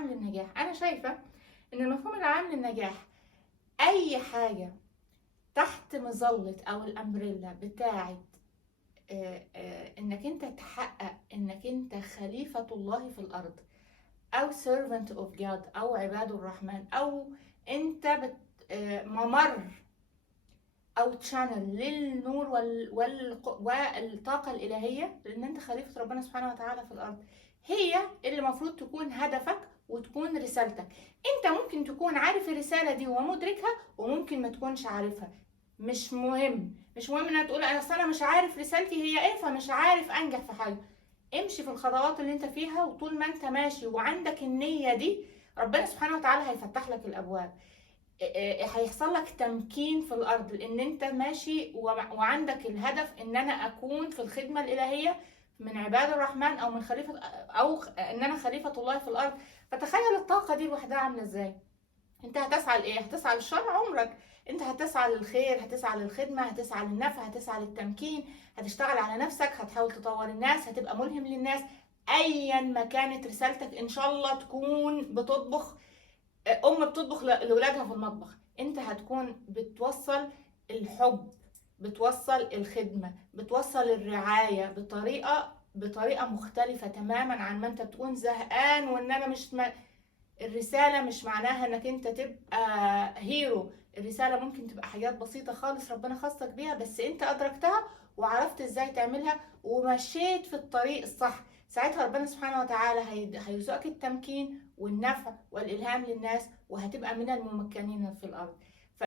العام للنجاح. انا شايفة ان المفهوم العام للنجاح اي حاجة تحت مظلة او الامبريلا بتاعت انك انت تحقق انك انت خليفة الله في الارض، او servant of God، او عباد الرحمن، او انت ممر او تشانل للنور والطاقة الالهية، لان انت خليفة ربنا سبحانه وتعالى في الارض، هي اللي المفروض تكون هدفك وتكون رسالتك. انت ممكن تكون عارف الرسالة دي ومدركها، وممكن ما تكونش عارفها، مش مهم. مش مهم انك تقول انا مش عارف رسالتي هي ايه فمش عارف انجح في حاجة. امشي في الخطوات اللي انت فيها، وطول ما انت ماشي وعندك النية دي، ربنا سبحانه وتعالى هيفتح لك الابواب. هيحصل لك تمكين في الارض، لان انت ماشي وعندك الهدف ان انا اكون في الخدمة الالهية من عباد الرحمن، او من خليفة، او ان انا خليفة الله في الارض. فتخيل الطاقة دي لوحدها عاملة ازاي. انت هتسعى لايه؟ هتسعى للشر عمرك. انت هتسعى للخير، هتسعى للخدمة، هتسعى للنفع، هتسعى للتمكين، هتشتغل على نفسك، هتحاول تطور الناس، هتبقى ملهم للناس. ايا ما كانت رسالتك، ان شاء الله تكون بتطبخ، بتطبخ لاولادها في المطبخ، انت هتكون بتوصل الحب، بتوصل الخدمة، بتوصل الرعاية بطريقة مختلفة تماما عن ما انت بتكون زهقان. وان انا مش الرسالة مش معناها انك انت تبقى هيرو. الرسالة ممكن تبقى حاجات بسيطة خالص ربنا خصك بيها، بس انت ادركتها وعرفت ازاي تعملها ومشيت في الطريق الصح. ساعتها ربنا سبحانه وتعالى هيرزقك التمكين والنفع والإلهام للناس، وهتبقى من الممكنين في الأرض.